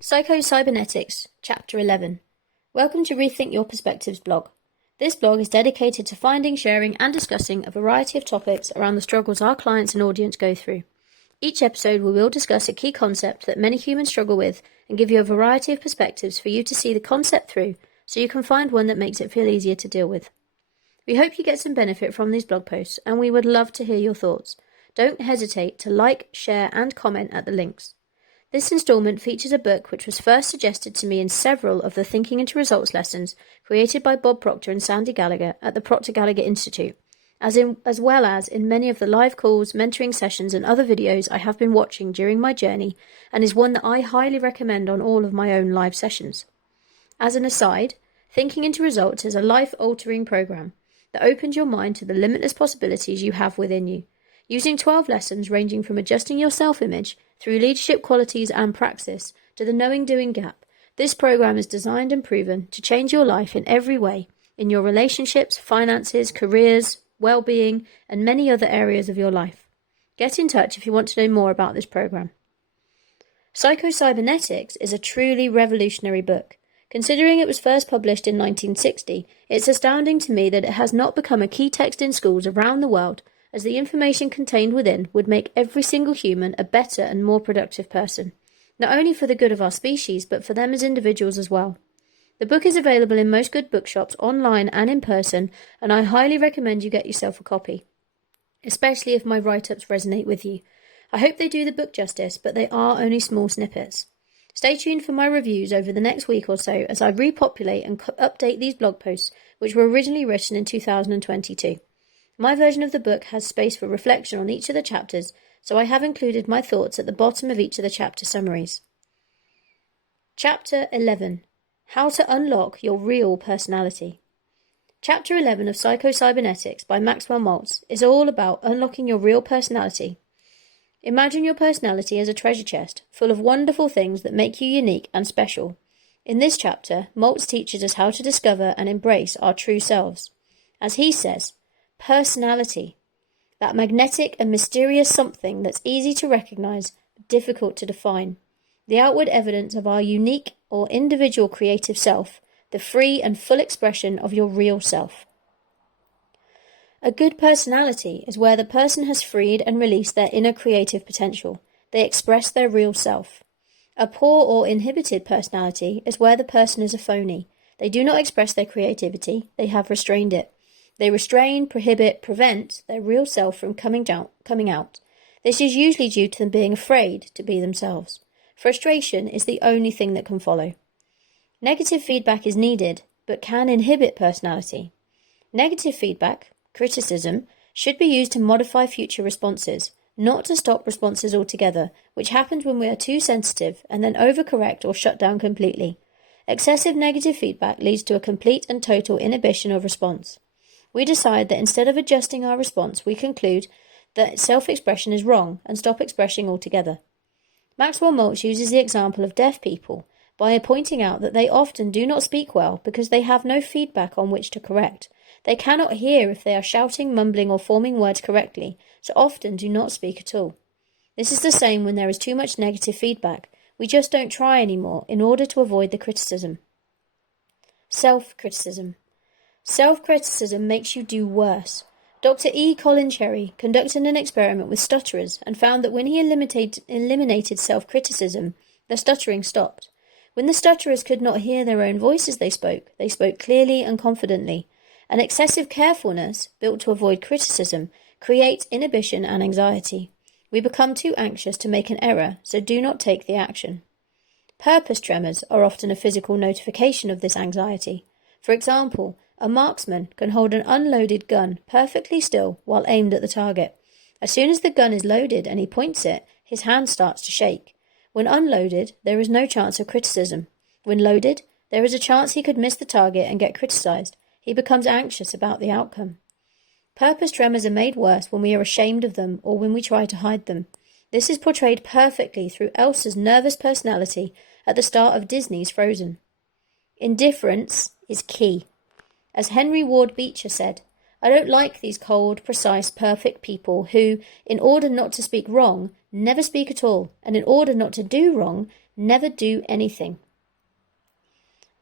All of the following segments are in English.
Psycho-Cybernetics, Chapter 11. Welcome to Rethink Your Perspectives blog. This blog is dedicated to finding, sharing and discussing a variety of topics around the struggles our clients and audience go through. Each episode we will discuss a key concept that many humans struggle with and give you a variety of perspectives for you to see the concept through so you can find one that makes it feel easier to deal with. We hope you get some benefit from these blog posts and we would love to hear your thoughts. Don't hesitate to like, share and comment at the links. This instalment features a book which was first suggested to me in several of the Thinking into Results lessons created by Bob Proctor and Sandy Gallagher at the Proctor Gallagher Institute, as well as in many of the live calls, mentoring sessions and other videos I have been watching during my journey, and is one that I highly recommend on all of my own live sessions. As an aside, Thinking into Results is a life-altering program that opens your mind to the limitless possibilities you have within you. Using 12 lessons ranging from adjusting your self-image through leadership qualities and praxis to the knowing-doing gap, this program is designed and proven to change your life in every way, in your relationships, finances, careers, well-being, and many other areas of your life. Get in touch if you want to know more about this program. Psycho-Cybernetics is a truly revolutionary book. Considering it was first published in 1960, it's astounding to me that it has not become a key text in schools around the world, as the information contained within would make every single human a better and more productive person, not only for the good of our species, but for them as individuals as well. The book is available in most good bookshops, online and in person, and I highly recommend you get yourself a copy, especially if my write-ups resonate with you. I hope they do the book justice, but they are only small snippets. Stay tuned for my reviews over the next week or so as I repopulate and update these blog posts, which were originally written in 2022. My version of the book has space for reflection on each of the chapters, so I have included my thoughts at the bottom of each of the chapter summaries. Chapter 11. How to Unlock Your Real Personality. Chapter 11 of Psycho-Cybernetics by Maxwell Maltz is all about unlocking your real personality. Imagine your personality as a treasure chest, full of wonderful things that make you unique and special. In this chapter, Maltz teaches us how to discover and embrace our true selves. As he says, personality, that magnetic and mysterious something that's easy to recognize but difficult to define, the outward evidence of our unique or individual creative self, the free and full expression of your real self. A good personality is where the person has freed and released their inner creative potential. They express their real self. A poor or inhibited personality is where the person is a phony. They do not express their creativity, they have restrained it. They restrain, prohibit, prevent their real self from coming out. This is usually due to them being afraid to be themselves. Frustration is the only thing that can follow. Negative feedback is needed, but can inhibit personality. Negative feedback, criticism, should be used to modify future responses, not to stop responses altogether, which happens when we are too sensitive and then overcorrect or shut down completely. Excessive negative feedback leads to a complete and total inhibition of response. We decide that instead of adjusting our response, we conclude that self-expression is wrong and stop expressing altogether. Maxwell Maltz uses the example of deaf people by pointing out that they often do not speak well because they have no feedback on which to correct. They cannot hear if they are shouting, mumbling or forming words correctly, so often do not speak at all. This is the same when there is too much negative feedback. We just don't try anymore in order to avoid the criticism. Self-criticism. Self-criticism makes you do worse. Dr. E. Colin Cherry conducted an experiment with stutterers and found that when he eliminated self-criticism, the stuttering stopped. When the stutterers could not hear their own voices they spoke clearly and confidently. An excessive carefulness, built to avoid criticism, creates inhibition and anxiety. We become too anxious to make an error, so do not take the action. Purpose tremors are often a physical notification of this anxiety. For example, a marksman can hold an unloaded gun perfectly still while aimed at the target. As soon as the gun is loaded and he points it, his hand starts to shake. When unloaded, there is no chance of criticism. When loaded, there is a chance he could miss the target and get criticized. He becomes anxious about the outcome. Purpose tremors are made worse when we are ashamed of them or when we try to hide them. This is portrayed perfectly through Elsa's nervous personality at the start of Disney's Frozen. Indifference is key. As Henry Ward Beecher said, I don't like these cold, precise, perfect people who, in order not to speak wrong, never speak at all, and in order not to do wrong, Never do anything.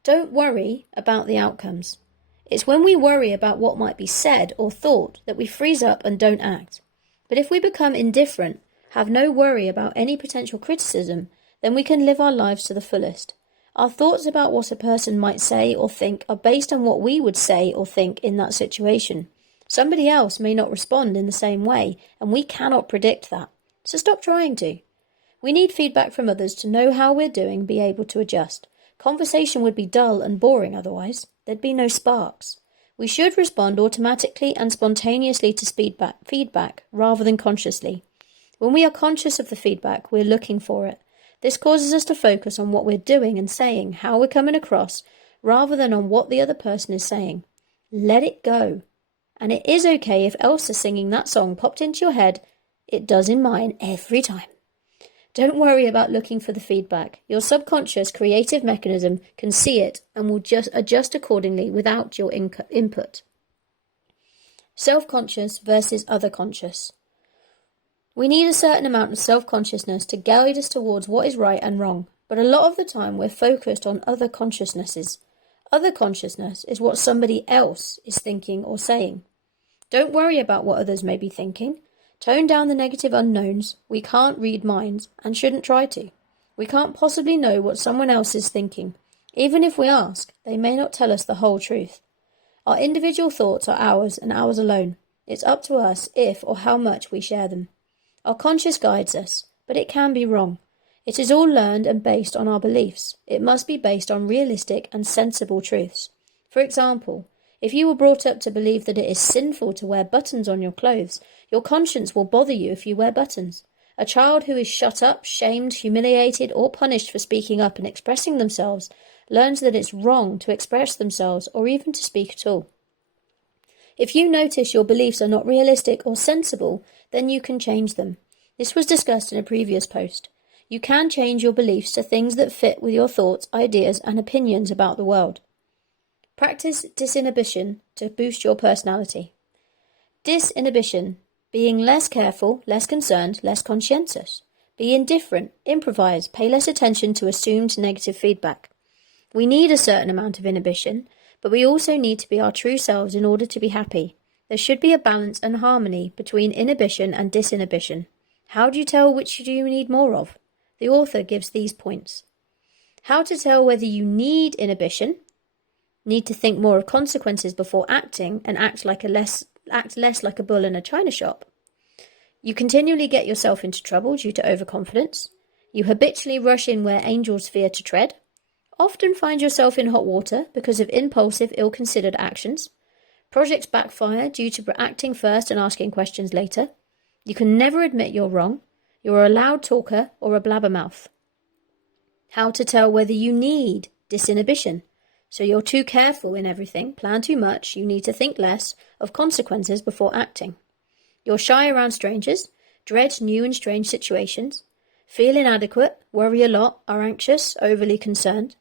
Don't worry about the outcomes. It's when we worry about what might be said or thought that we freeze up and don't act. But if we become indifferent, have no worry about any potential criticism, then we can live our lives to the fullest. Our thoughts about what a person might say or think are based on what we would say or think in that situation. Somebody else may not respond in the same way, and we cannot predict that. So stop trying to. We need feedback from others to know how we're doing, be able to adjust. Conversation would be dull and boring otherwise. There'd be no sparks. We should respond automatically and spontaneously to feedback rather than consciously. When we are conscious of the feedback, we're looking for it. This causes us to focus on what we're doing and saying, how we're coming across, rather than on what the other person is saying. Let it go. And it is okay if Elsa singing that song popped into your head. It does in mine every time. Don't worry about looking for the feedback. Your subconscious creative mechanism can see it and will just adjust accordingly without your input. Self-conscious versus other conscious. We need a certain amount of self-consciousness to guide us towards what is right and wrong, but a lot of the time we're focused on other consciousnesses. Other consciousness is what somebody else is thinking or saying. Don't worry about what others may be thinking. Tone down the negative unknowns. We can't read minds and shouldn't try to. We can't possibly know what someone else is thinking. Even if we ask, they may not tell us the whole truth. Our individual thoughts are ours and ours alone. It's up to us if or how much we share them. Our conscious guides us, but it can be wrong. It is all learned and based on our beliefs. It must be based on realistic and sensible truths. For example, if you were brought up to believe that it is sinful to wear buttons on your clothes, your conscience will bother you if you wear buttons. A child who is shut up, shamed, humiliated, or punished for speaking up and expressing themselves learns that it's wrong to express themselves or even to speak at all. If you notice your beliefs are not realistic or sensible, then you can change them. This was discussed in a previous post. You can change your beliefs to things that fit with your thoughts, ideas, and opinions about the world. Practice disinhibition to boost your personality. Disinhibition, being less careful, less concerned, less conscientious. Be indifferent, improvise, pay less attention to assumed negative feedback. We need a certain amount of inhibition, but we also need to be our true selves in order to be happy. There should be a balance and harmony between inhibition and disinhibition. How do you tell which do you need more of? The author gives these points. How to tell whether you need inhibition, need to think more of consequences before acting, and act less like a bull in a china shop. You continually get yourself into trouble due to overconfidence. You habitually rush in where angels fear to tread. Often find yourself in hot water because of impulsive, ill-considered actions. Projects backfire due to acting first and asking questions later. You can never admit you're wrong. You're a loud talker or a blabbermouth. How to tell whether you need disinhibition. So you're too careful in everything, plan too much, you need to think less of consequences before acting. You're shy around strangers, dread new and strange situations, feel inadequate, worry a lot, are anxious, overly concerned.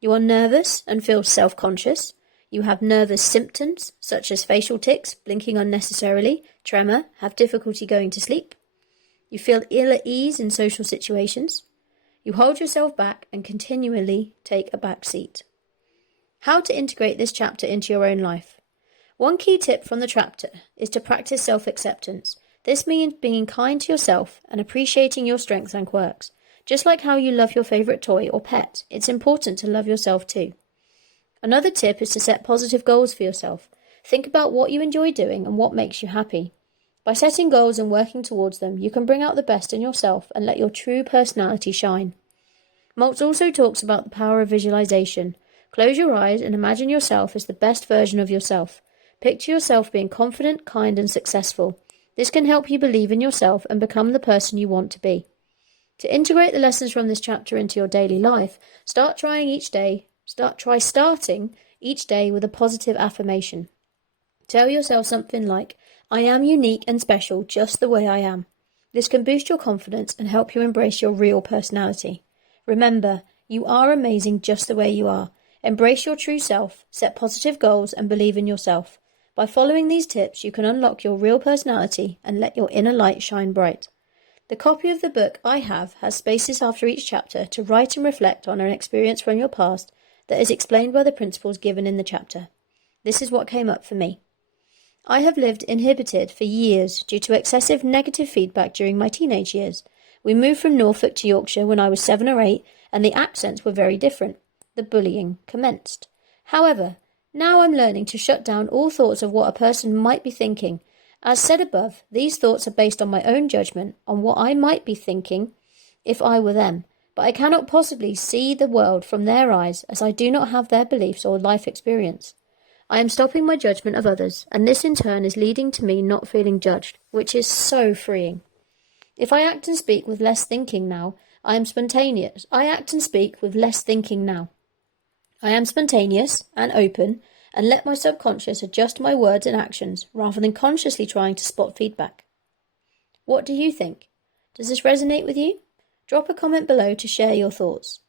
You are nervous and feel self-conscious. You have nervous symptoms such as facial tics, blinking unnecessarily, tremor, have difficulty going to sleep. You feel ill at ease in social situations. You hold yourself back and continually take a back seat. How to integrate this chapter into your own life. One key tip from the chapter is to practice self-acceptance. This means being kind to yourself and appreciating your strengths and quirks. Just like how you love your favourite toy or pet, it's important to love yourself too. Another tip is to set positive goals for yourself. Think about what you enjoy doing and what makes you happy. By setting goals and working towards them, you can bring out the best in yourself and let your true personality shine. Maltz also talks about the power of visualization. Close your eyes and imagine yourself as the best version of yourself. Picture yourself being confident, kind, and successful. This can help you believe in yourself and become the person you want to be. To integrate the lessons from this chapter into your daily life, starting each day with a positive affirmation. Tell yourself something like, I am unique and special just the way I am. This can boost your confidence and help you embrace your real personality. Remember, you are amazing just the way you are. Embrace your true self, set positive goals, and believe in yourself. By following these tips, you can unlock your real personality and let your inner light shine bright. The copy of the book I have has spaces after each chapter to write and reflect on an experience from your past that is explained by the principles given in the chapter. This is what came up for me. I have lived inhibited for years due to excessive negative feedback during my teenage years. We moved from Norfolk to Yorkshire when I was 7 or 8, and the accents were very different. The bullying commenced. However, now I'm learning to shut down all thoughts of what a person might be thinking. As said above, these thoughts are based on my own judgment on what I might be thinking if I were them, but I cannot possibly see the world from their eyes as I do not have their beliefs or life experience. I am stopping my judgment of others, and this in turn is leading to me not feeling judged, which is so freeing. If I act and speak with less thinking now, I am spontaneous. I act and speak with less thinking now. I am spontaneous and open, and let my subconscious adjust my words and actions rather than consciously trying to spot feedback. What do you think? Does this resonate with you? Drop a comment below to share your thoughts.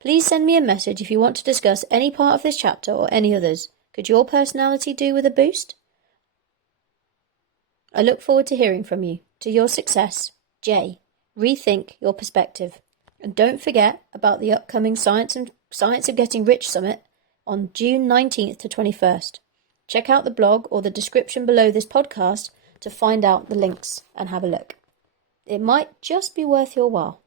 Please send me a message if you want to discuss any part of this chapter or any others. Could your personality do with a boost? I look forward to hearing from you. To your success, Jaiye. Rethink your perspective. And don't forget about the upcoming Science of Getting Rich Summit on June 19th to 21st. Check out the blog or the description below this podcast to find out the links and have a look. It might just be worth your while.